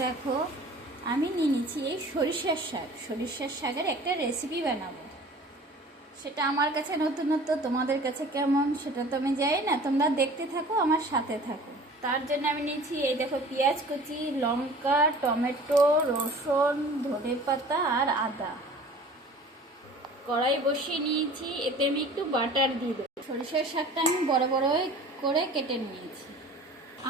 দেখো আমি নিয়ে নিচ্ছি এই সরিষার শাকের একটা রেসিপি বানাবো। সেটা আমার কাছে নতুনত্ব, তোমাদের কাছে কেমন সেটা তো আমি জানি না, তোমরা দেখতে থাকো, আমার সাথে থাকো। তার জন্য আমি নিয়েছি এই দেখো পেঁয়াজ কুচি, লঙ্কা, টমেটো, রসুন, ধনেপাতা আর আদা। কড়াই বসিয়ে নিয়েছি, এতে আমি একটু বাটার দিয়ে দেবো। সরিষার শাকটা আমি বড় বড় করে কেটে নিয়েছি।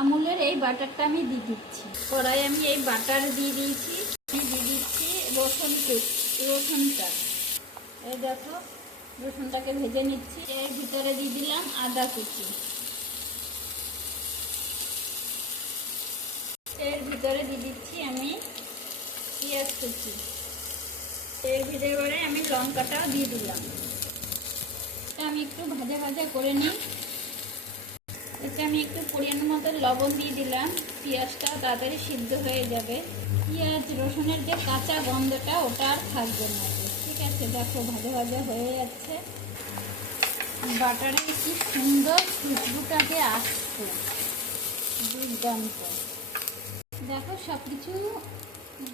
আমুলের এই বাটারটা আমি দিয়ে দিচ্ছি। কড়াই আমি এই বাটার দিয়ে দিয়েছি। আমি দিয়ে দিচ্ছি রসুনটা। এই দেখো রসুনটাকে ভেজে নিচ্ছি। এর ভিতরে দিয়ে দিলাম আদা কুচি। এর ভিতরে দিয়ে দিচ্ছি আমি পেঁয়াজ কুচি। এর ভিতরে আমি লঙ্কাটাও দিয়ে দিলাম। আমি একটু ভাজা ভাজা করে নিই। এতে আমি একটু পরিমাণ মতো লবণ দিয়ে দিলাম। পেঁয়াজটা তাড়াতাড়ি সিদ্ধ হয়ে যাবে। পেঁয়াজ রসুনের যে কাঁচা গন্ধটা ওটা আর থাকবে না। ঠিক আছে, দেখো ভাজা ভাজা হয়ে যাচ্ছে। বাটারে কি সুন্দর খুশবুটাকে আসছে, দুর্দান্ত। দেখো সব কিছু,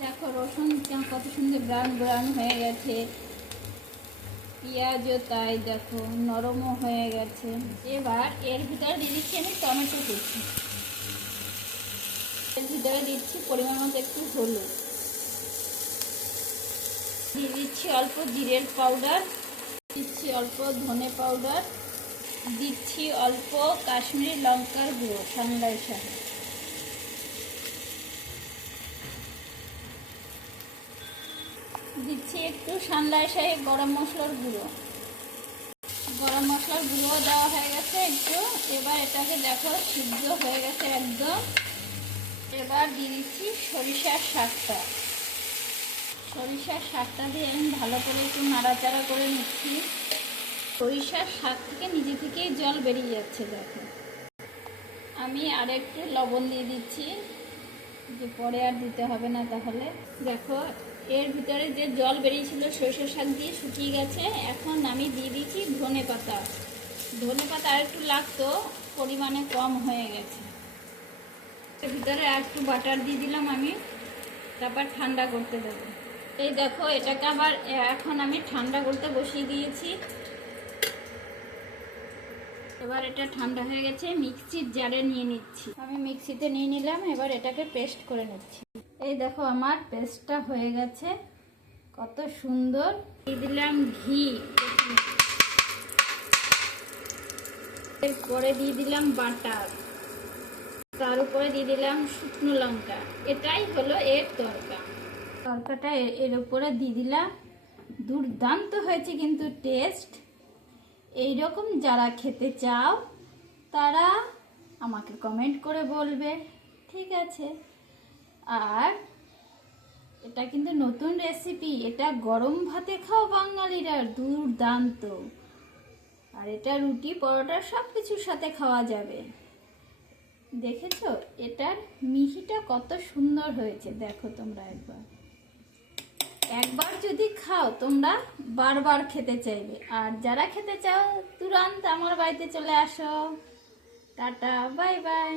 দেখো রসুন কত সুন্দর ব্রাউন হয়ে গেছে, পেঁয়াজও তাই দেখো নরমও হয়ে গেছে। এবার এর ভিতরে দিয়ে দিচ্ছি আমি টমেটো কুচি। এর ভিতরে দিচ্ছি পরিমাণ মতো একটু হলুদ, দিয়ে দিচ্ছি অল্প জিরের পাউডার, দিচ্ছি অল্প ধনে পাউডার, দিচ্ছি অল্প কাশ্মীরি লঙ্কার গুঁড়ো সানরাইজ শাহি, দিচ্ছি একটু সানরাইজ শাহি গরম মশলার গুঁড়ো। গরম মশলার গুঁড়ো দেওয়া হয়ে গেছে একটু। এবার এটাকে দেখো সিদ্ধ হয়ে গেছে একদম। এবার দিয়ে দিচ্ছি সরিষার শাকটা। সরিষার শাকটা দিয়ে আমি ভালো করে একটু নাড়াচাড়া করে নিচ্ছি। সরিষার শাক থেকে নিজে থেকেই জল বেরিয়ে যাচ্ছে দেখো। আমি আর একটু লবণ দিয়ে দিচ্ছি, যে পরে আর দিতে হবে না তাহলে। দেখো এর ভিতরে যে জল বেরিয়েছিল সরিষার শাক দিয়ে শুকিয়ে গেছে। এখন আমি দিয়ে দিচ্ছি ধনে পাতা। আর একটু লাগতো, পরিমাণে কম হয়ে গেছে। এর ভিতরে আর একটু বাটার দিয়ে দিলাম আমি, তারপর ঠান্ডা করতে দেবো। এই দেখো এটাকে আবার এখন আমি ঠান্ডা করতে বসিয়ে দিয়েছি। এবার এটা ঠান্ডা হয়ে গেছে, মিক্সির জারে নিয়ে নিচ্ছি। আমি মিক্সিতে নিয়ে নিলাম। এবার এটাকে পেস্ট করে নিচ্ছি। এই দেখো আমার পেস্টটা হয়ে গেছে, কত সুন্দর। দিয়ে দিলাম ঘি, এরপরে দিয়ে দিলাম বাটার, তার উপরে দিয়ে দিলাম শুকনো লঙ্কা। এটাই হলো এর তরকাটা এর উপরে দিয়ে দিলাম। দুর্দান্ত হয়েছে কিন্তু টেস্ট। এইরকম যারা খেতে চাও তারা আমাকে কমেন্ট করে বলবে, ঠিক আছে? আর এটা কিন্তু নতুন রেসিপি, এটা গরম ভাতে খাও বাঙালিরা, দুর্দান্ত। আর এটা রুটি পরোটা সব কিছুর সাথে খাওয়া যাবে। দেখেছো এটার মিহিটা কত সুন্দর হয়েছে, দেখো তোমরা একবার যদি খাও তোমরা বারবার খেতে চাইবে। আর যারা খেতে চাও তুরন্ত আমার বাড়িতে চলে আসো। Tata, bye bye.